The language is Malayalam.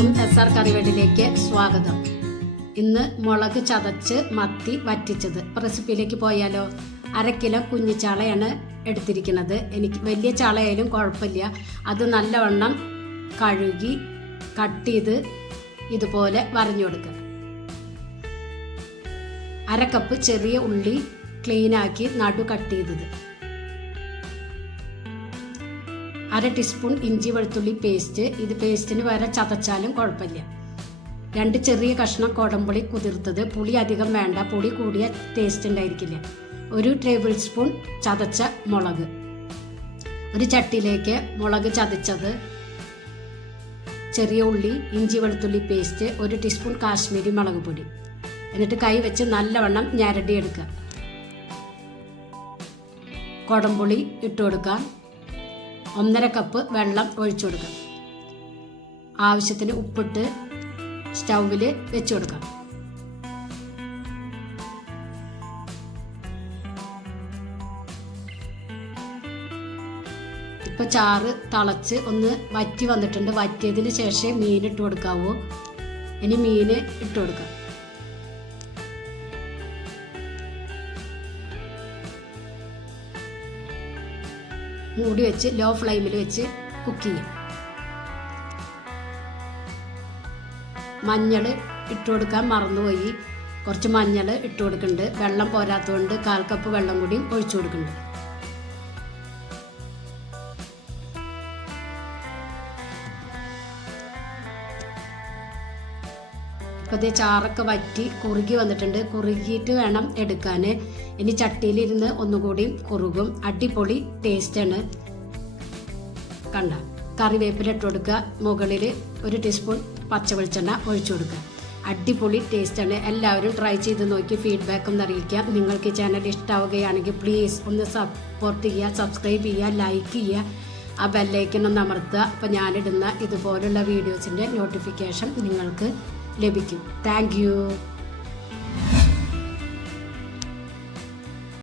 എല്ലാവർക്കും SR കറിവേടിലേക്ക് സ്വാഗതം. ഇന്ന് മുളക് ചതച്ച് മത്തി വറ്റിച്ചത് റെസിപ്പിയിലേക്ക് പോയാലോ. 1/2 കിലോ കുഞ്ഞിച്ചാളയാണ് എടുത്തിരിക്കുന്നത്. എനിക്ക് വലിയ ചാളയായാലും കുഴപ്പമില്ല. അത് നല്ലവണ്ണം കഴുകി കട്ട് ചെയ്ത് ഇതുപോലെ വരഞ്ഞു കൊടുക്കുക. 1/2 കപ്പ് ചെറിയ ഉള്ളി ക്ലീനാക്കി നടു കട്ട് ചെയ്തത്. 1/2 ടീസ്പൂൺ ഇഞ്ചി വെളുത്തുള്ളി പേസ്റ്റ്. ഇത് പേസ്റ്റിന് പകരം ചതച്ചാലും കുഴപ്പമില്ല. 2 ചെറിയ കഷ്ണം കുടംപുളി കുതിർത്തത്. പുളി അധികം വേണ്ട, പുളി കൂടിയ ടേസ്റ്റ് ഉണ്ടായിരിക്കില്ല. 1 ടേബിൾ സ്പൂൺ ചതച്ച മുളക്. ഒരു ചട്ടിയിലേക്ക് മുളക് ചതച്ചത്, ചെറിയ ഉള്ളി, ഇഞ്ചി വെളുത്തുള്ളി പേസ്റ്റ്, 1 ടീസ്പൂൺ കാശ്മീരി മുളക് പൊടി. എന്നിട്ട് കൈ വെച്ച് നല്ലവണ്ണം ഞരടിയെടുക്കുക. കുടംപുളി ഇട്ട് കൊടുക്കാം. 1/2 കപ്പ് വെള്ളം ഒഴിച്ചു കൊടുക്കാം. ആവശ്യത്തിന് ഉപ്പിട്ട് സ്റ്റൗവിൽ വെച്ച് കൊടുക്കാം. ഇപ്പോൾ ചാറ് തിളച്ച് ഒന്ന് വറ്റി വന്നിട്ടുണ്ട്. വറ്റിയതിന് ശേഷം മീൻ ഇട്ട് കൊടുക്കാവൂ. ഇനി മീൻ ഇട്ട് കൊടുക്കാം. മൂടി വെച്ച് ലോ ഫ്ലെയിമിൽ വെച്ച് കുക്ക് ചെയ്യാം. മഞ്ഞൾ ഇട്ട് കൊടുക്കാൻ മറന്നുപോയി. കുറച്ച് മഞ്ഞൾ ഇട്ട് കൊടുക്കുന്നുണ്ട്. വെള്ളം പോരാത്തതുകൊണ്ട് 1/4 കപ്പ് വെള്ളം കൂടി ഒഴിച്ചു കൊടുക്കുന്നുണ്ട്. ഇപ്പോൾ ഇത് ചാറൊക്കെ വറ്റി കുറുകി വന്നിട്ടുണ്ട്. കുറുകിയിട്ട് വേണം എടുക്കാൻ. ഇനി ചട്ടിയിലിരുന്ന് ഒന്നുകൂടി കുറുകും. അടിപൊളി ടേസ്റ്റാണ്. കണ്ട കറിവേപ്പില ഇട്ട് കൊടുക്കുക. മുകളിൽ 1 ടീസ്പൂൺ പച്ചവെളിച്ചെണ്ണ ഒഴിച്ചു കൊടുക്കുക. അടിപൊളി ടേസ്റ്റാണ്. എല്ലാവരും ട്രൈ ചെയ്ത് നോക്കി ഫീഡ്ബാക്ക് ഒന്ന് അറിയിക്കാം. നിങ്ങൾക്ക് ഈ ചാനൽ ഇഷ്ടമാവുകയാണെങ്കിൽ പ്ലീസ് ഒന്ന് സപ്പോർട്ട് ചെയ്യുക, സബ്സ്ക്രൈബ് ചെയ്യുക, ലൈക്ക് ചെയ്യുക, ആ ബെല്ലൈക്കൺ ഒന്ന് അമർത്തുക. അപ്പോൾ ഞാനിടുന്ന ഇതുപോലുള്ള വീഡിയോസിൻ്റെ നോട്ടിഫിക്കേഷൻ നിങ്ങൾക്ക് ലഭിക്കും. Thank you.